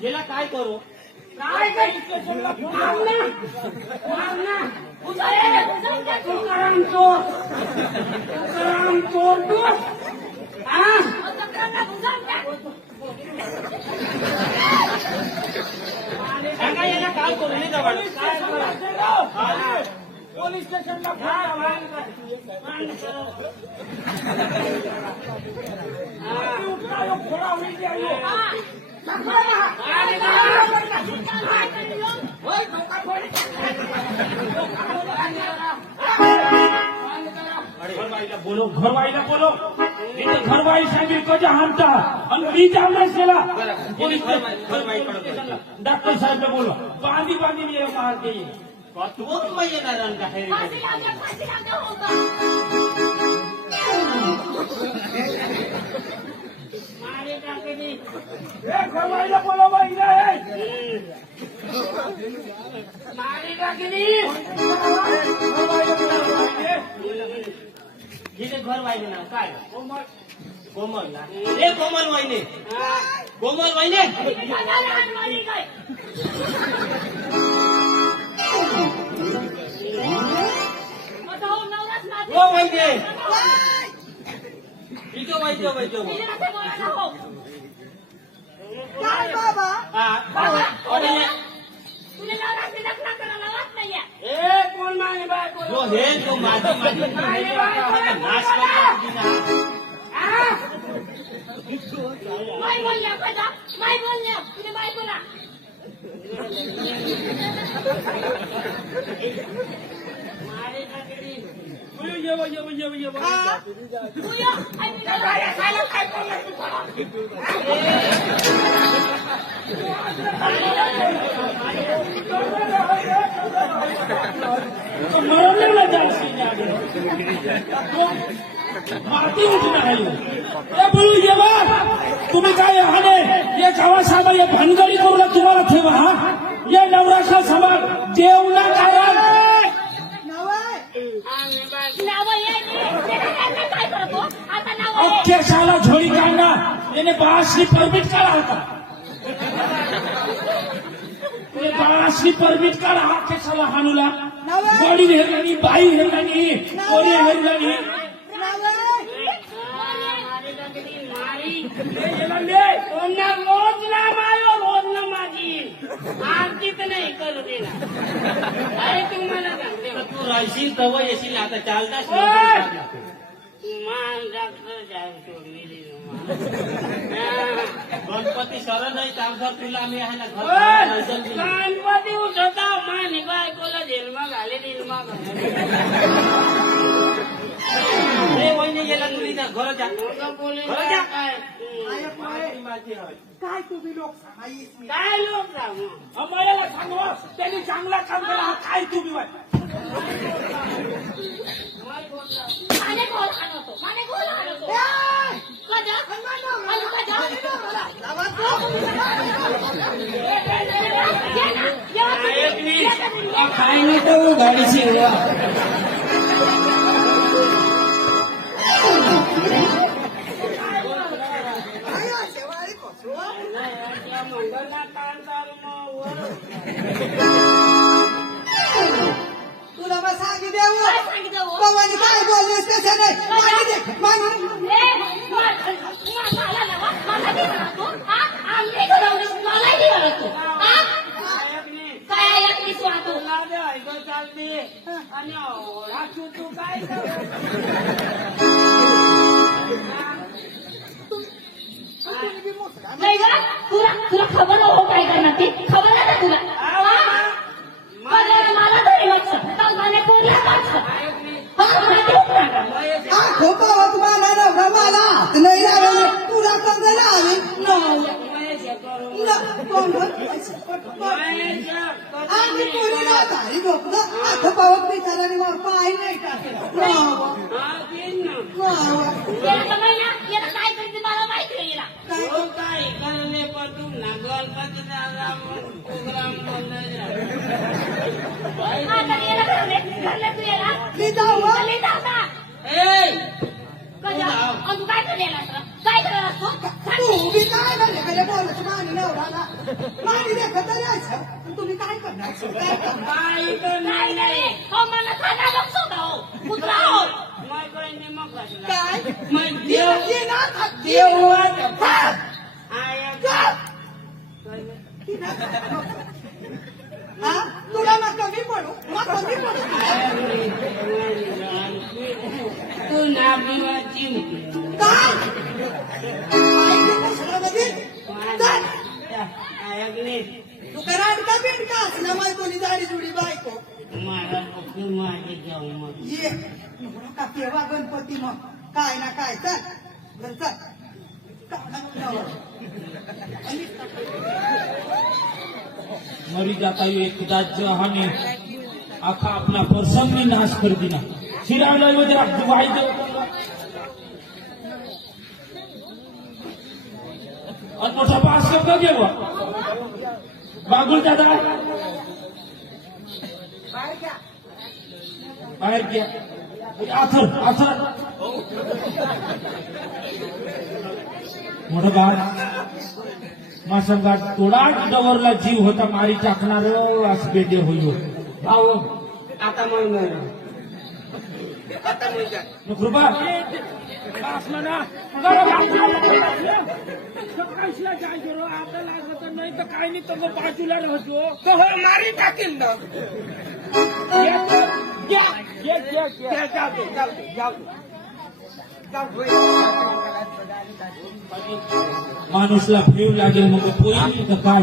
गेला काय करू काय तुकाराम चोर तू याला काय करू नाही जवळ पोलीस स्टेशनला फोडा बोलो घरवाईला बोलो घरवाई साहेब को जहानता आणि मी जामनास केला डॉक्टर साहेब ने बोलो बांधी बांधी ये मार के तोच मग येणार घरवाईला बोलो बाई हिने घर वाहिले ना काय कोमल ए कोमल वाहिने कोमल वाहिने ओ वाहिने इथं वाहितो काय बाबा कोण मागे बाय जो हे जो माझी नाश माय बोलल्या माय बोलल्या तुझे माय बोला मरवलेला जायची माती उठून राहिली बोलू ये तुम्ही काय हाने ये गावासाहेब ये भानगडी करून तुम्हाला ठेवा हा ये नवराशा समाज देवला कारण अख्ख्या शाला झोळी काढणार त्याने बाळाशी परमिट काढा होता बाळाशी परमिट काढा अख्ख्या शाला हानूला वडील हेरणी बाई हेरणी कोणी हेरणी रोज ना मायो रोज ना माझी आरतीच नाही करू देणार अरे तुम्हाला सांगते तू राहशील तव येशील आता चालता मान डॉक्टर जाऊ सोडली गणपती शरण नाही आमचा तुला आम्ही आहे ना घर गणपती उठवता माने बायकोला झेलमा घाले निर्मा घाले वहिनी गेला मुलीच्या घर जा बोले बरं जा. काय काय तुम्ही लोक सांगायच काय लोक सांगू मला सांगवा त्यांनी चांगला काम केला हा काय तुम्ही बाई? माने गोल आणतो माने गोल आणतो कजा आणि कजा काय नाही तो गाडीची मंगलना ताण चालू मग तुला मग सांगी देऊ काय सांगितलं हो? पवानी काय बोलले त्याच्या नाही मागे दे, मागे. मला काय ऐकलीस वाटतो तुला बी ऐकत चालते आणि राखू तू काय नाही का तुला तुला खबर हो काय करणार ते खबर आहे ना तुला मला तरी वाटतं मला कोणला वाटतं हा खोपावा तुम्हाला नवरा मला हात नाही लागले तुला कंगला आली आम्ही पोरीला धारी बघतो आखो पावत बिचाराने मग पाय नाही टाकलं काय करते मला माहिती आहे याला काय करणे पण तू ना गणपती प्रोग्राम आता याला घरले तू याला मी जाऊ हं? ले जाऊ ना कजा तू काय करेला काय करायला तू तू उभी काय झाले काय बोलत मानी नवराला मानी देखत यायचं तुम्ही काय करणार काय करणार नाही नाही हो मला खाना बघतो का हो कुत्रा हो काय मग देव ये ना देवाचा भात हा तुला ना कमी पडू मग कमी पडू तू नागरिकाची काय सगळ्यामध्ये चल तू करा का बिंडका असला माय कोणी जाडी जुडी बायको मला माझे जाऊ मग ये का केव्हा गणपती मग काय ना काय चल बरं चल मरी जाता एकदा जहाने आखा आपला प्रसंग नाश कर दिना शिरावला वाईट आणि मोठा पास का घेऊ बागुल दादा बाहेर घ्या आथर आथर मोठं गाड मासंगाट थोडा डवरला जीव होता मारी टाकणार असं बेटे होईल भाऊ आता मग आता मग कृपा नाही तर काय नाही तर बाजूला राहतो मारी टाकील ना माणूसला फेव लागेल मग पोळी तर काय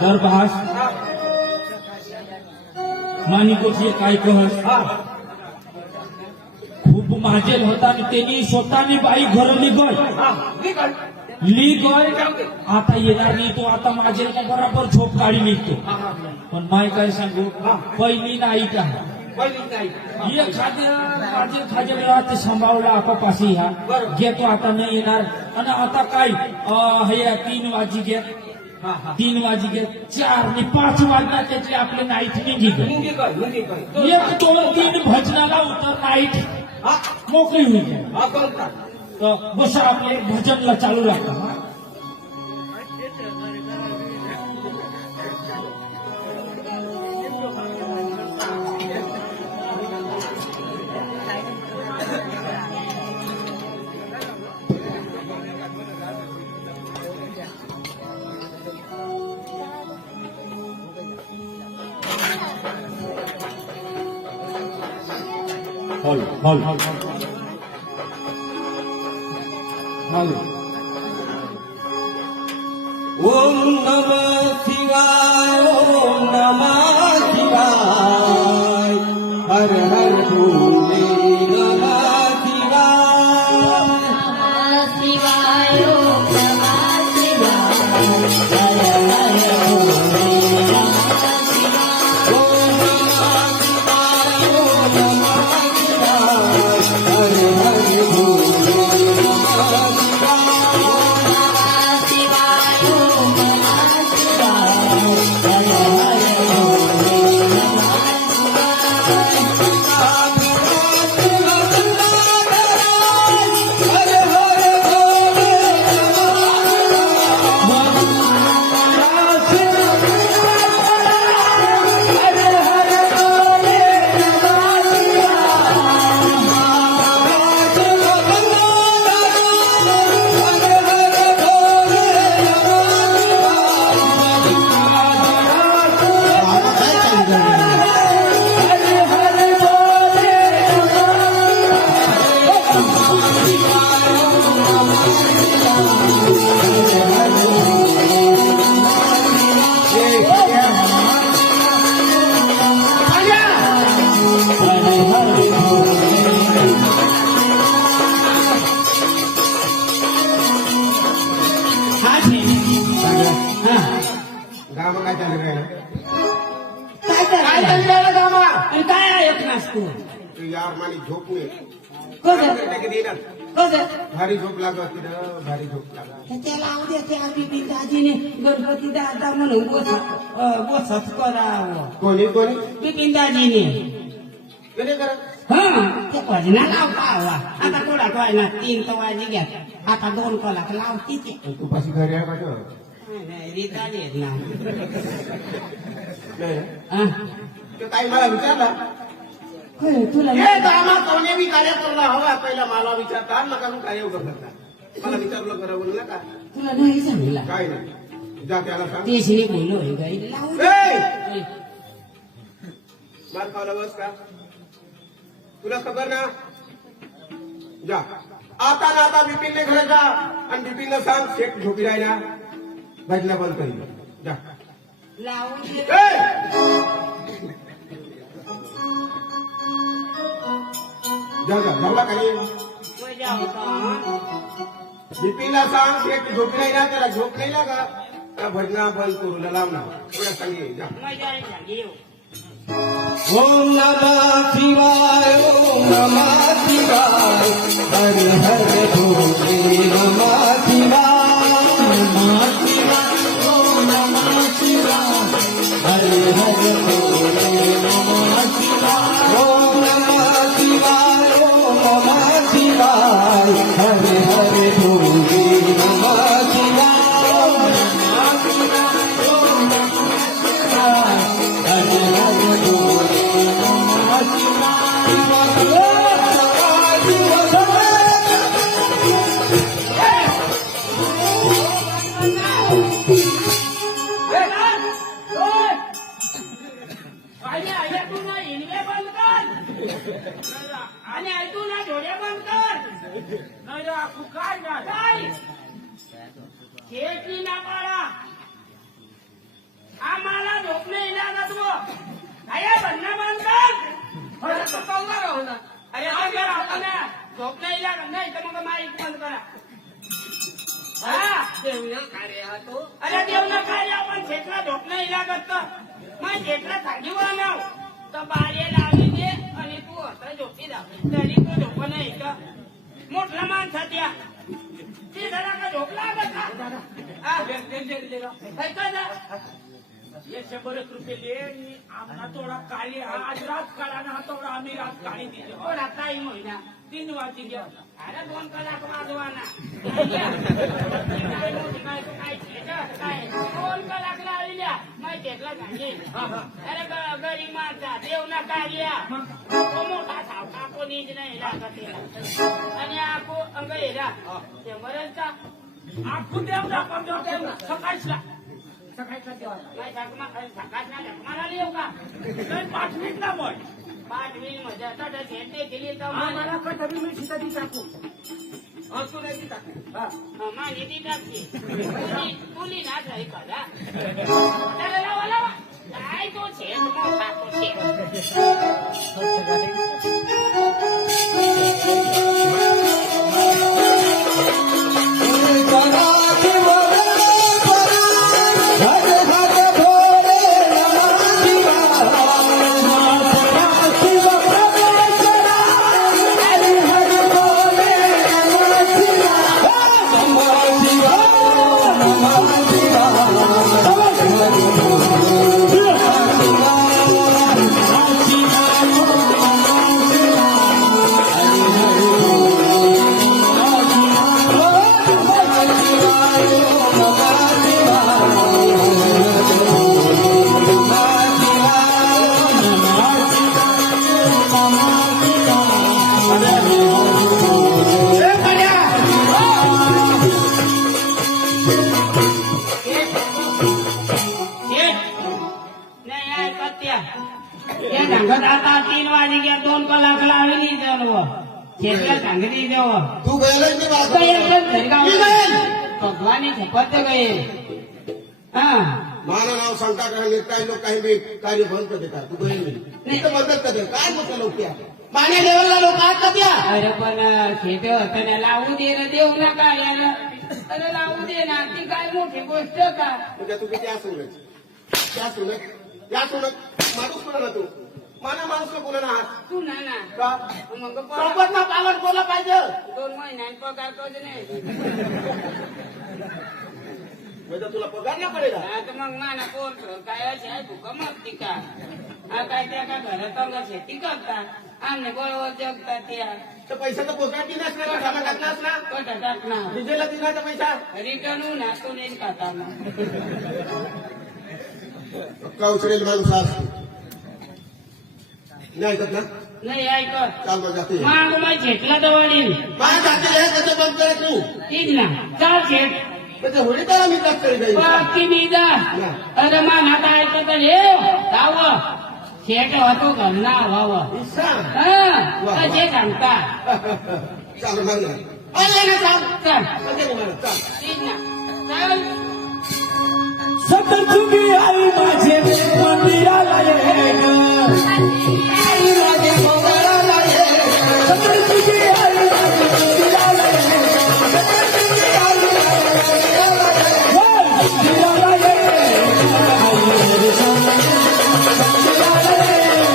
दरभास मानिकोची काय कहस खूप माझेल होता आणि त्यांनी स्वतःनी बाई घर निघल आता येणार नाही तो आता माझे बरोबर झोप काढी निघतो पण माय काय सांगू पहिली नाही का खाद्य सांभाळला आपापाशी ह्या घेतो आता नाही येणार आणि आता काय हे 3 वाजी घ्या 3 वाजी घ्या 4 आणि 5 वाजता त्याची आपली नाईट निघी 1 2 3 भजनाला उतर नाईट मोकळी होईल बस आपले भजनला चालू लागतं ओम नमः शिवाय ओम नमः शिवाय हर हर भोले नमः शिवाय शिवाय ओम नमः शिवाय हर हर भोले नमः शिवाय ओम नमः शिवाय ओम नमः शिवाय हर हर भोले नमः शिवाय शिवाय ओम नमः शिवाय हर हर भोले नमः गावा काय चालू आहे काय काय करायचं चाललंय गामा आणि काय ऐक नास तू तू यार मानी झोप नये भारी झोप लागत तिथं भारी झोप लागत त्याला उद्या त्या बिपिनदाजीने गणपती दादा म्हणून बसत करावं कोणी कोणी बिपिनदाजीने कधी करत ते भजना लावता हवा आता थोडा तो आहे ना 3 तो वाजी घ्या आता 2 कलाक लावती ते तू पाशी घरी आहे माझ्या नाही रीता देत ना नाही हा. तो काही मला विचारला होय, तुला हे दामा कोणी बी कार्य करला हवा पहिला मला विचारता नका तू कार्य करता मला विचारलं करा बोल नका तुला नाही सांगितलं काय नाही जा त्याला सांग देशीने बोलो हे गाई लावून ए! मार खावला बस का तुला खबर ना जा आता ना आता बिपिनने घरी जा आणि बिपिनला सांग शेठ झोपी राहिला भजना बंद करी जा लावून दे. ए! जा जा झाला काही मजा होता बिपिनला सांग शेठ झोपी राहिला त्याला झोप नाही लागा त्या भजना बंद करू लाव ना तुला सांगे जा मजा झाली हो. ओम नमः शिवाय ओम नमः शिवाय हर हर भोले नमः शिवाय नमः शिवाय ओम नमः शिवाय हर हर भोले नमः शिवाय ओम नमः शिवाय ओम नमः शिवाय हर हर भोले नमः शिवाय ओम नमः शिवाय ओम नमः शिवाय हर हर भोले आणि ऐकून ना हिरवे बंद कर आणि ऐकून ना डोळे बंद कर नाही काय ना काय शेती ना पाडा आम्हाला झोप नाही लागत वो अरे भन्ना बंद कर अरे तो कौला होता अरे बंद करा ना झोप नाही लागत नाही तर मग माईक बंद करा हा देवना कार्य हा तो अरे देवना कार्य आपण क्षेत्र झोप नाही लागत तर मग क्षेत्र सांगितलं नाव तर बारे लावली दे आणि तू आता झोपी दाखव तरी तू झोप नाही का मोठला माणसा द्या ती जरा का झोप लागत का ये 100 रुपये ले आणि आमना थोडा काळी आज रात काढा ना थोडा आम्ही रात काळी दिली थोडा टाइम होईना 3 वाजी घ्या अरे 2 कलाक वाजवाना काय 2 कलाक लावल्या माहिती घेतला सांगे अरे गरीब माणसा देव ना कार्य तो मोठा सावका कोणीच नाही लागत त्याला. आणि आपो अंग येला ते मरणचा आपण देवला पण देवला सकाळीला सकाळीला देवाला सकाळ येऊ का नाही 5 मिनिटला बोल पाठवी मजा तर शेते केली तर मला कटबी मी शिकायची टाकू असू नाही ती टाकली. हा. माने ती टाकली तुली ना झाली काढा त्याला लावा लावा काय तो शेत मोठा तो शेत आता 3 वाजे गया 2 कलाक लावली शेतला सांगली देव तू गेलाय की भगवानी शपथ गए हा मला नाव सांगता का काही लोक काही बी कार्य बंद कर देतात तू गए नाही तर बंद कर दे काय म्हटलं लोक त्या मान्य लेवलला लोक आत का त्या अरे पण शेत होतं लावू दे ना देऊ नका याला अरे लावू दे ना ती काय मोठी गोष्ट का म्हणजे तू किती असू नये त्या सुनत त्या सुनत माणूस कोणा तू माना माणूस कोणा ना तू ना ना का मग सोबत ना पावन बोला पाहिजे 2 महिन्यात पगार कधी नाही म्हणजे तुला पगार ना पडेल आता मग माना कोण काय असे आहे तू कमत ती का काय त्या का घरात शेती करतात आमने बरोबर जगतात त्या तर पैसा तर पोकाट दिलास ना कामा टाकलास ना कोटा टाकणार डिझेलला दिला तर पैसा रिटर्न ना तो नाही खाता का उचलेल माणूस असतो नाही ऐकत ना नाही ऐकत चाल मग जाते माग मग शेतला तर वडील माझ्या जाते हे त्याचं बंद करत तू तीच ना चाल शेत त्याचं होळी त्याला मी कट करी जाईल बाकी मी जा अरे मानात ऐकत हे जाव शेट होतो घरना व्हावं कसे सांगता चाल मग ना चल चाल तीच ना चल सतत तुम्ही आई माझे मंदिराला ये आई माझे मंदिराला ये सतत तुम्ही आई माझे मंदिराला ये सतत तुम्ही आई माझे मंदिराला ये आई मेरे सोने मंदिराला ये आई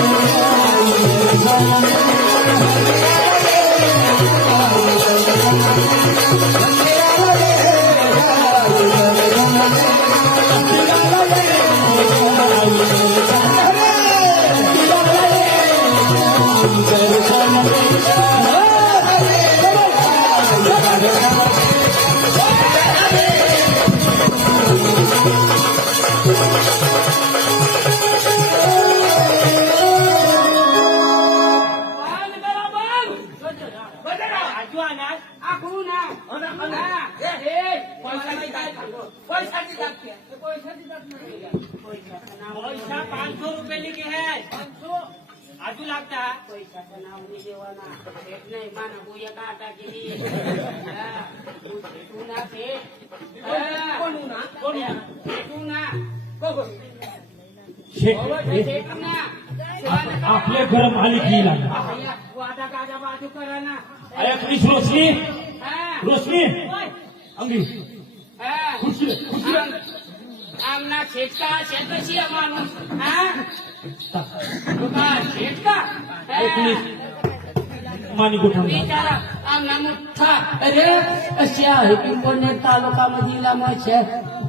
पैसा 500 रुपये लिखे है 500 आजू लागता पैशाचं नाव नाही देवाना भेट नाही माना बुया काटा केली तू ना भेट तू ना आपले घर मालिक येईल वाटा काजा बाजू करा ना अरे प्लीज रोशनी रोशनी अंगी आमना शेतका शेतशी माणूस शेतका मानी कुठं बिचारा आमना मोठा अरे अशी आहे पिंपळनेर तालुकामधील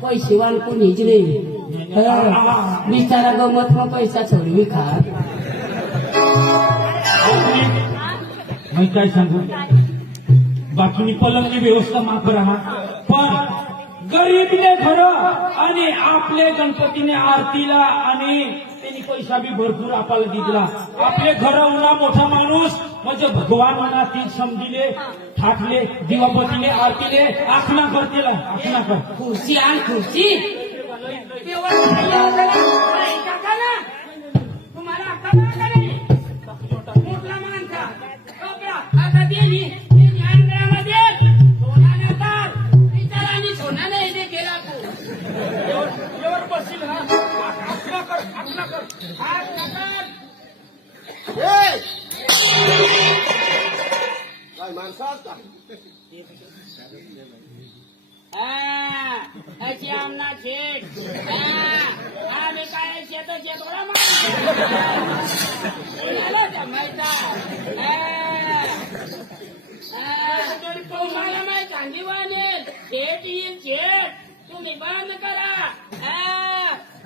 पैसेवान कोणीच नाही बिचारा गमत मग पैसा सोडवी खा मी काय सांगू बाकीनी पलंगची व्यवस्था माफ राहा पण गरीबने खरं आणि आपले गणपतीने आरतीला आणि त्यांनी पैसा बी भरपूर आपल्याला दिला आपले घर उन्हा मोठा माणूस म्हणजे भगवान म्हणा ती समजिले ठाकले दिवाबतीले आरतीले आखना करते आखना कर खुर्ची आण खुर्ची तुम्हाला अशी आमना शेठ आम्ही काय शेतोडा जमायचा तुम्हाला माहिती चांगली वाढेल शेठ येईल शेठ तुम्ही बंद करा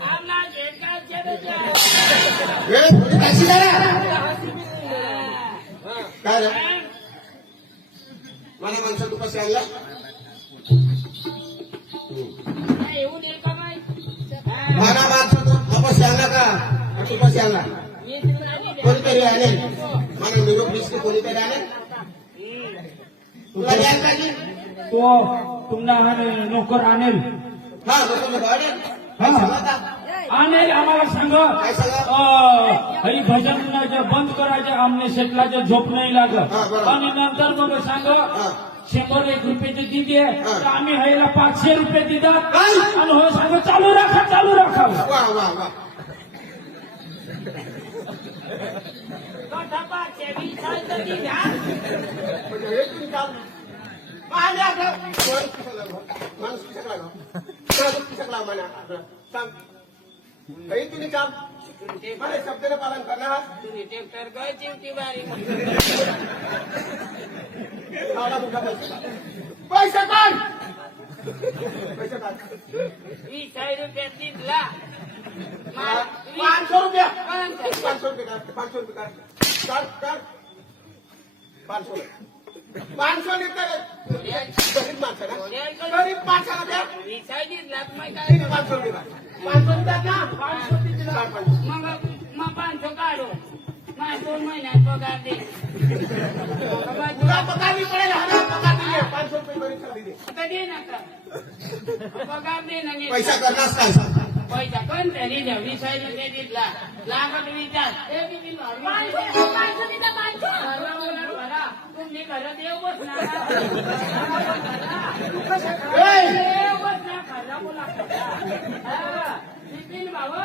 आमना शेठ काय शेताच्या काय रे मला माणसं तू कसे आणला येऊ दे का माहिती मला माणसं तू वापस आणला का तू कसे आणला कोणीतरी आणेल मला निरोप दिसते कोणीतरी आणेल तुला द्यायला पाहिजे तो तुम्हाला नोकर आणेल हा नको आणेल काय सांगा आणेल आम्हाला सांग काय सांगा हरी भजन जे बंद करायचे आमने शेतला जे झोप नाही लागत हा, बरोबर. आणि नंतर मग सांग हा 100 रुपयाची दिली तर आम्ही ह्याला 500 रुपये दितात काय? आणि हो सांग चालू राखा वा वा वा म्हणजे हे तुम्ही काम आले आता माणूस किसक लागला माणूस किसक लागला मला सांग हे तुम्ही काम मला शब्दाने पालन करणार ट्रॅक्टर गय चिवटी बारी आला तुझा पैसा काढ पैसा काढ 20 रुपये दिला 500 रुपया 500 रुपये काढ 500 रुपये काढ काढ 500 निघतात गरीब माणसं ना गरीब माणसाला द्या 20 दिला मग काय 500 रुपये काढ 500 रुपयात ना 500 दिला 500 मग 500 काढू मग 2 महिन्यात पगार दे तुला पगार मी पडेल हा ना पगार दिले 500 रुपये बरी चालली दे आता दे ना का पगार दे ना नीट. पैसा करणार काय सांग पैसा कोण तरी द्या 20 रुपये दिला लागत विचार हे किती माणसं तिथं माणसं तुम्ही घरात येऊ बसणार बिपिन बाबा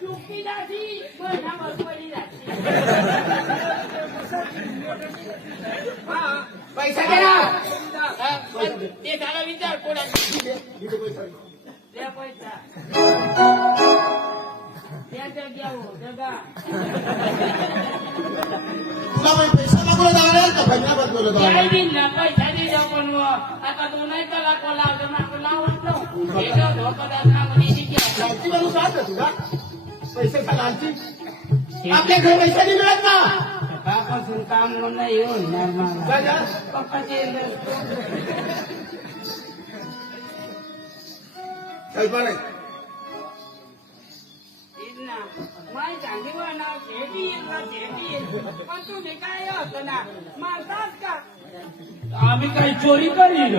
चुकी जाती महिना बसवली जाती पैसा दे ना ते झाला विचार कोणा किती पैसा द्या पैसा त्याच्या घ्यावं जगा तुला पण पैसा मागवला जाणार का भजना बदलवलं काय जाणार दिन ना पैसा दे जाऊ पण आता तो नाही त्याला कोला नाको लावतो धोकादार नागोनी लालची माणूस आहे का तुला पैसे लालची आपल्या घरी पैसा नाही मिळत ना सकाळपासून काम नाही येऊन जा, जा. पप्पाचे चल बरं माय चांगली नाव शेती येईल पण तुम्ही काय होतं ना मारतात का आम्ही काही चोरी करील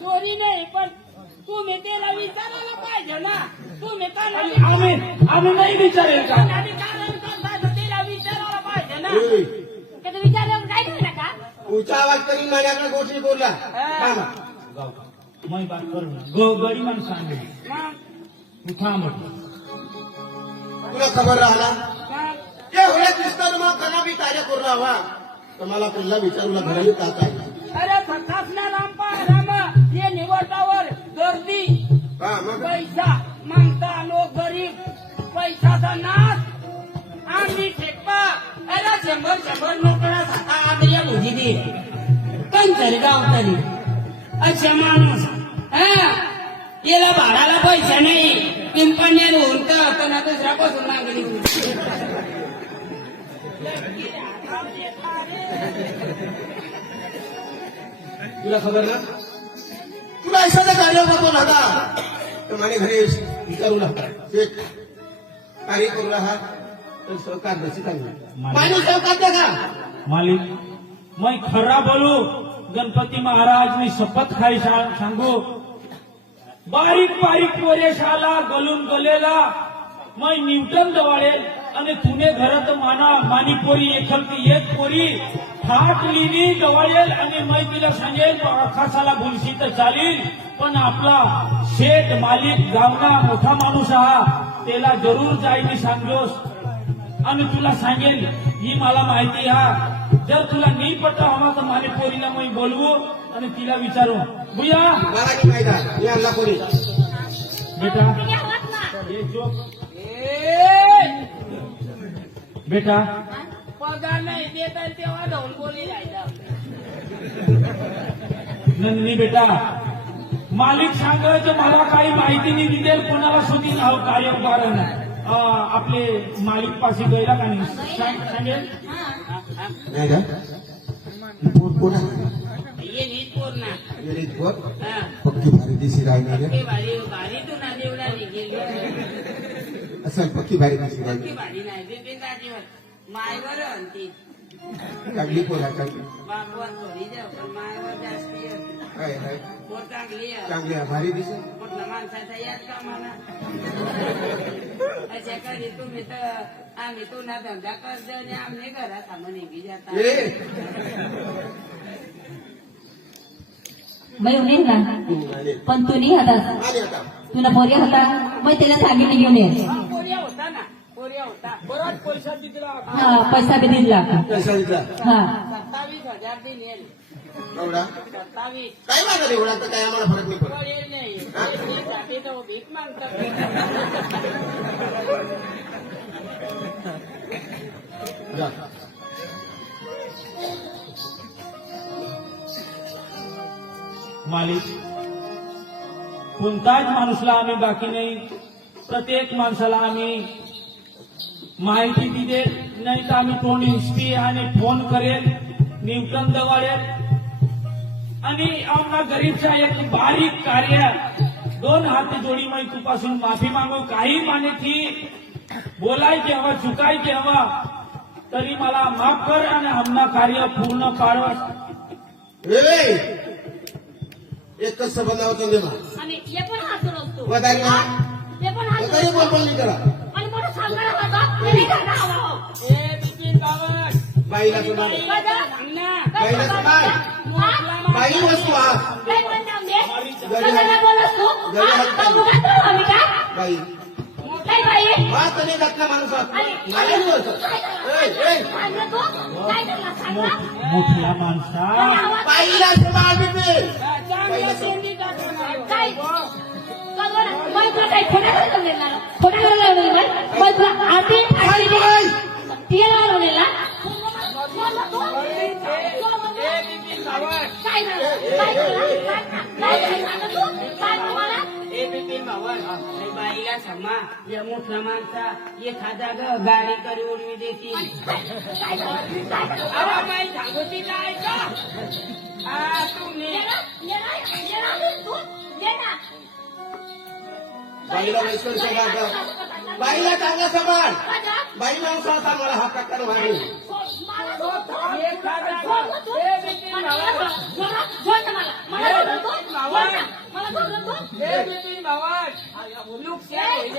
चोरी नाही पण तुम्ही त्याला विचारायला पाहिजे ना तुम्ही काय आम्ही नाही विचारेल का कारण करता त्याला विचारायला पाहिजे ना ए, त्याचं विचारल्यावर काय झालं का ऊंचा आवाज करून माझ्याकडे गोष्टी बोलला थांबा. मैं बात करू गडी माणूस सांगेल मग तू थांब तुला खबर राहिला मग ते होण्यात दिसतं मग कना बी कार्य करू हवा तर मला पुन्हा विचारूला घराने का काय अरे सकासना रामपा राम हे निवडतावर गर्दी हा मग पैसा मागता लोक गरीब पैशाचा नाश आम्ही फेकपा अरे 100 नोकरा आम्ही या मुजीदी कंतरी गावतरी अच्छा माणूस याला भाडाला पैसा नाही कंपन्यात होऊन तर दुसऱ्या पासून मागणी तुला खबर ना तुला एखादा कार्य करतो लागा तर माझ्या घरी विचारू लागला एक कार्य करू हा तर सहकार नसे चांगला माणूस सहकार द्या का मालिक मैं खरा बोलू गणपती महाराज मी शपथ खाई सांगू बारीक बारीक पोरेशाला गलून गलेला मैं न्यूटन दवाळेल आणि तुने घरात मानी पोरी एखलती एक पोरी थाट लिनी दवाळेल आणि मैं तिला सांगेल आकाशाला भुलशी तर चालील पण आपला शेठ मालिक गावना मोठा माणूस हा त्याला जरूर जायनी सांगोस आणि तुला सांगेल ही मला माहिती हा जर तुला नाही पटत हवा तर माझ्या पोरीला मी बोलवू आणि तिला विचारू भुया मला की माहिती आहे मी आणला कोणी बेटा तिने हवाच ना. ये चोप ए, बेटा पगार नाही देत आहे तेव्हा ढोल बोली राहिलं. नंदिनी बेटा मालिक सांगायचं मला काही माहिती नाही दिलेल कोणाला सुधी नाव कार्यभार आपले मालिक पाशी गैला का नाही सांगेल नाही का पोट कोण आहे ये नीट पोर ना. गेली पोट हा. पक्की भारी दिसी राहिली ते भारी भारी तू ना निवडा निघेल. असं पक्की भारी दिसी ती राहिली भारी नाही बिपिन दाजीवर मायवर आणती चांगली पोर आहे चांगली बागवान थोडी द्या पण मायवर जास्ती आहे. काय आहे पोर चांगली आहे. चांगली आहे भारी दिसे कुठला माणसाचा याच कामाला अशा कधी तुम्ही तर आम्ही तू ना धंदा करतो आणि आम्ही घरात थांबून निघी जाता. बाई उन्हेल ना आले पण तू नाही आता आता तुला पोरी होता मग त्याला सांगितलं घेऊन ये पोरिया होता ना पोरिया होता. बराच पैसा दिला हा पैसा बी दिला पैसा दिला हा 27,000 बी नेल. एवढा 27 काय मागत एवढा तर काय आम्हाला फरक नाही पडत पडेल नाही. साठी तो भीक मागतात. जा. मालिक कोणताच माणूसला आम्ही बाकी नाही प्रत्येक माणसाला आम्ही माहिती दिले नाही तर आम्ही तोंड हिसटी आणि फोन करेल न्यूटन दवाडेल आणि आमना गरीबचा एक बारीक कार्य 2 हात जोडी मी तुपासून माफी मागू काही माने की बोलायचे हवा चुकायचे हवा तरी मला माफ कर आणि आमना कार्य पूर्ण पाडव रे एकच संबंध होतो दे ना आणि हे पण हसून असतो. वदारी ना ते पण हसून वदारी असतो. बोल करा आणि मोठं सांगायला होता तरी घरला हवा हो. ए बिपिन बाबर बाईला तुला सांग ना. बाईला काय बाई वस्तू हा काय म्हणता मी? सगळ्यांना बोलत तू? घरी हात हा? बघू का तू आम्ही का? बाई काय बाई? हा तरी घातला माणूस आणि- मला नाही बोलतो. काय सांगलं तू? काय करला सांगा? मोठ्या माणसा आणि आवाज- बाईला सभा बिपे चांगलं शेंडी टाकून आलो. काय? का बरं? मला तुला काही खोट्याकडे लावलेलं ना? खोट्याकडे लावलेलं ना? मला तुला आधी बाई तिला लावलेला? बोलला तू? ए बिपिन बाबर काय झालं? काय झालं? काय झालं तू? काय मला? ए बिपिन बाबर ए बाईला क्षमा या मोठ्या माणसा एखादा गाडी करी उडवी देतील. काय झालं? काय झालं? अरे बाई सांगोती काय का हा तुम्ही ये ना तू? ये ना. बाईला वैश्वर सभा बाईला चांगला सभान बाई माणसा चांगला हा प्रकार व्हावी ए बिपिन बाबर नुकसान होईल.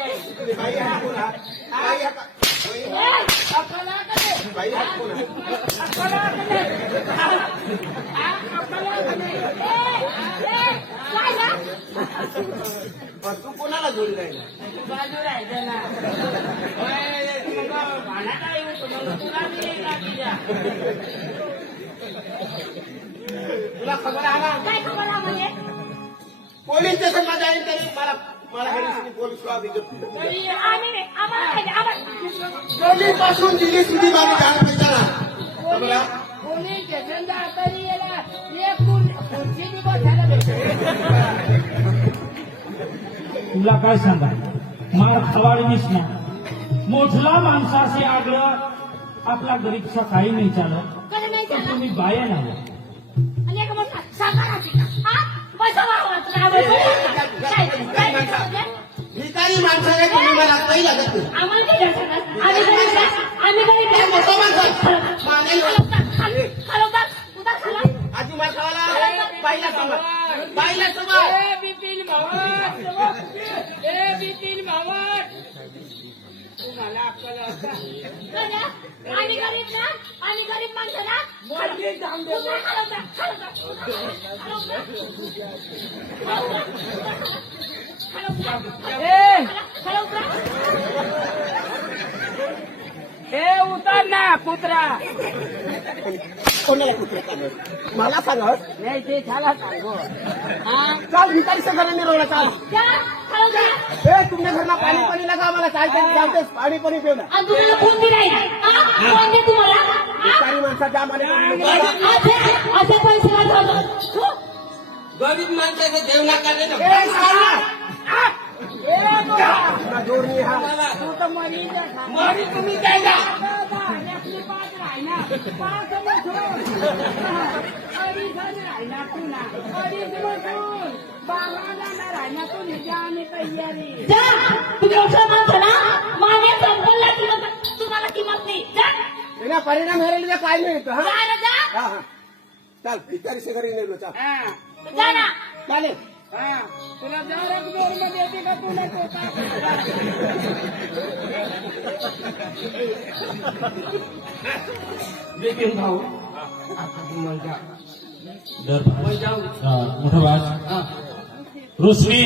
बाई हा कोण हा? बाई हा का- अकला करे बाई हा कोण हा? अकला करे अकला करे पण तू कोणाला जोडी राहिला बाजू राहायचं ना मग भांडा येऊ मग तुला मी लागली द्या. तुला खबर आहे ना काय खबर आम्हाला पोलीस स्टेशनला जाईल तरी मला मला हेडी पोलीस तरी आम्ही नाही आम्हाला काय आम्हाला दिल्ली पासून दिल्ली सुधी माझी जाणं पैसा ना पोलीस स्टेशनला तरी याला एक खुर्ची बी बसायला भेटेल. तुला काय सांगा मार खवाडीस ना मोठला माणसाचे आग्रह आपला गरीबचा काही नाही चालत कधी नाही तर झालं तुम्ही बाया ना आणि एक म्हणतात सांगा हा पैसा वाढवा तुला भिकारी माणसाने तुम्ही मला काही लागत नाही आम्हाला काय द्यायचं आम्ही गरीब आहे. आम्ही गरीब आहे. मोठा माणूस मागाई हलवतात उदा खाला आजी मला खावाला बाईला सांगा बाईला सांगा ए बिपिन भावा ए बिपिन भावा तुम्हाला अक्कल असता आम्ही गरीब ना आम्ही गरीब माणसं ना मोठी जाऊन दे. ए उतर ना कुत्रा कोणाला कुत्रा सांगत मला सांगत नाही ते झाला सांगो हा चाल भिकारी सगळ्यांना मिरवला चाल जा, खाऊ जा. ए तुमच्या घरला पाणी पाणी लागा मला चालते चालतेस पाणी पाणी पिऊ ना आणि तुम्हाला कोण दिलाय हा? कोण दे तुम्हाला हा? भिकारी माणसाच्या आम्हाला असे पैसे वाजवतो. गरीब माणसाचं देव नका रे ए, साला! जोर नाही हा तू तर मरी तुम्ही काय जा जा, तुम्ही मोठा माणूस ना मागे संपला तुम्हाला किंमत नाही. जा, त्याला परिणाम हेरेल काय नाही येतो हा जा रे जा. हा हा चाल भिकारी शेजारी नेलो चाल जा ना. चालेल तुला जरा जोर मध्ये येते का तुला बिपिन भाऊ मजा दर मोठा बाज रोशनी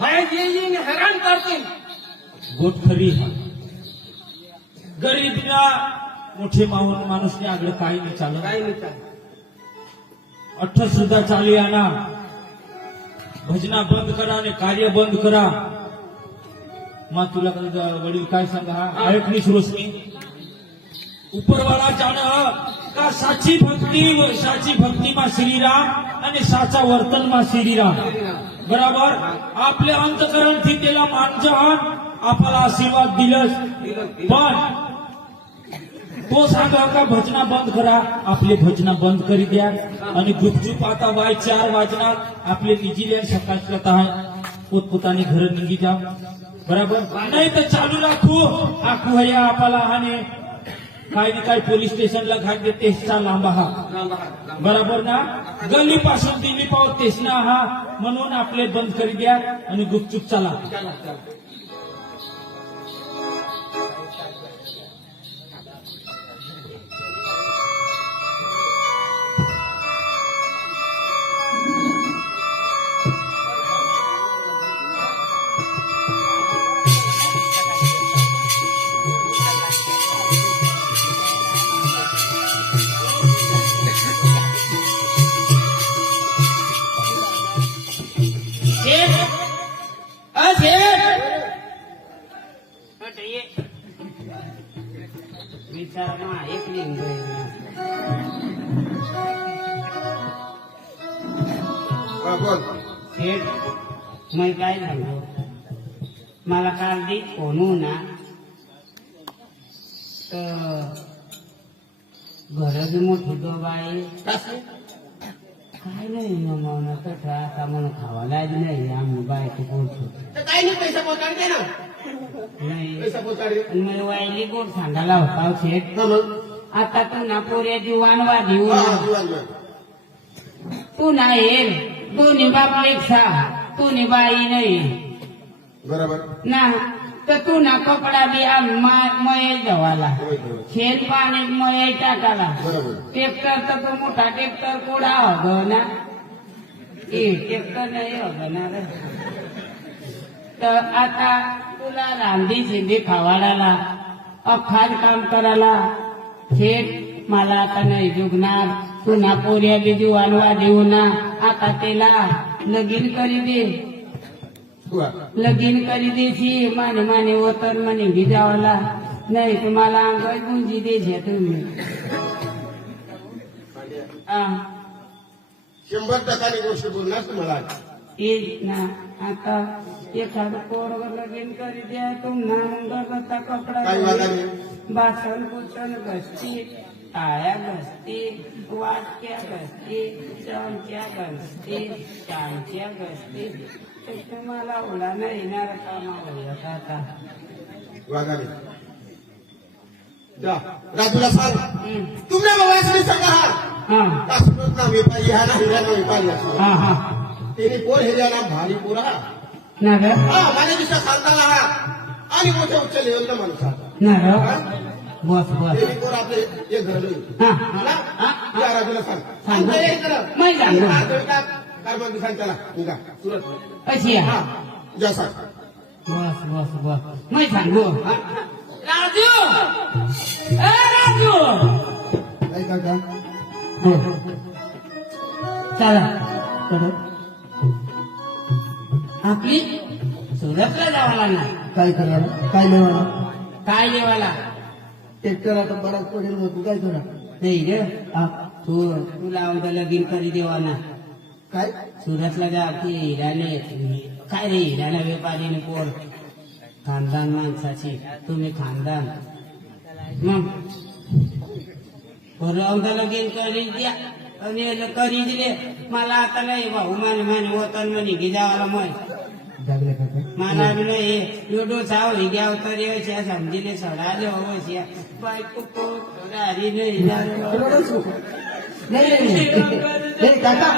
हाय जे येईन हैरान करते गोट खरी हा गरीबला मोठे माणूसने आगलं काही नाही चालत काय नाही अठ्ठ सुद्धा चालू या ना भजना बंद करा आणि कार्य बंद करा मग तुला वडील काय सांगा हा ऐकलीस रोशनी उपरवाला जाणं का साची भक्ती मा श्रीराम आणि साचा वर्तन मा श्रीराम बराबर आपल्या अंतकरण थी त्याला मानजहान आपल्याला आशीर्वाद दिलंच पण तो सांगा का भजना बंद करा आपले भजना बंद करी द्या आणि गुपचूप आता 4 वाजणार आपले न्यूझीलँड सकाळ पोतपोताने घर निघी जा बराबर नाही तर चालू राखू आखू हया आपला हाने काय ना काय पोलीस स्टेशनला घाट देते लांबा हा बराबर ना गल्ली पासून दिल्ली पाव तेसना हा म्हणून आपले बंद करी द्या आणि गुपचूप चला विचार ना एक लिंग बोल शेठ मी काय सांगू मला काल दी फोन ना तर घर बी मोठी दो बाई काय नाही मावना कसं आता म्हणून खावायलाच नाही आम्ही बायको बोलतो तर काही नाही पैसा पोचाडते ना नाही पैसा पोचाडे आणि मी वायली गोड सांगायला होता शेठ हा मग आता तू ना पोऱ्या दिवाणवा देऊ हा, ना दिवाण मग. तू ना येईल दोन्ही बाप लेखा तू नि बाई नाही बरोबर ना तर तू ना कपडा बी मये जवाला होय, होय. शेण पाणी मये टाकाला बरोबर ट्रॅक्टर तर तो मोठा ट्रॅक्टर कोडा हो ना ट्रॅक्टर नाही हो ना रे तर आता तुला रांधी शिंदी खावाडाला अखाद काम करायला शेठ मला आता नाही जुगणार पुन्हा पोऱ्या बी जीवानवा देऊ ना आता त्याला लगीन करी दे हुआ. लगीन करी देशी माने माने वतन म्हणे भिजावाला नाही तुम्हाला अंगाई गुंजी देशे तुम्ही 100% गोष्ट बोलणार तुम्हाला ये ना आता एखादं पोरग लगीन करी द्या तुम्हाला मग घरचा कपडा काही वादा नाही बासन कुसन घसती टाळ्या घसती वाटक्या घसती चमच्या घसती चांच्या घसती तर तुम्हाला ओढा नाही येणार कामा आता वादा नाही जा राजूला सांग तुमने बाबासने सांगा हा कासमत ना व्यापारी हा ना हिरा ना व्यापारी असतो हा हा तेने पोर हेजाना भारी पोरा ना ग हा माझ्या दिवसा खानदाला हा आणि मोठ्या उच्च लेवलचा माणूस हा ना ग बस बस तेने पोर आपले एक घर नाही हा हा? या राजूला सांग सांग. आणि तयारी करा मी सांगतो. काय मग सांग त्याला निघा सुरत अशी हा आहे जा सांग बस बस बस नाही सांगू राजू ए राजू काय काका चला आपली सुरतला जावं लागणार काय करायला काय लेवाला काय देवाला ट्रॅक्टर आता बराच पडेल तू काय करा नाही रे हा तुला आमचं लगीन करी देवाना काय सुरतला जा ती हिराने काय रे हिराने व्यापारीने पोर खानदान माणसाची तुम्ही खानदान मग बरं आमचं लगीन करी द्या आणि करी दिले मला आता नाही भाऊ माने होतं म्हणे की जावाला मग जागले काका मला बी नाही एवढं साव घ्याव तर यायच्या समजिले सडाले होवश्या बायको पोट हरी नाही नाही काका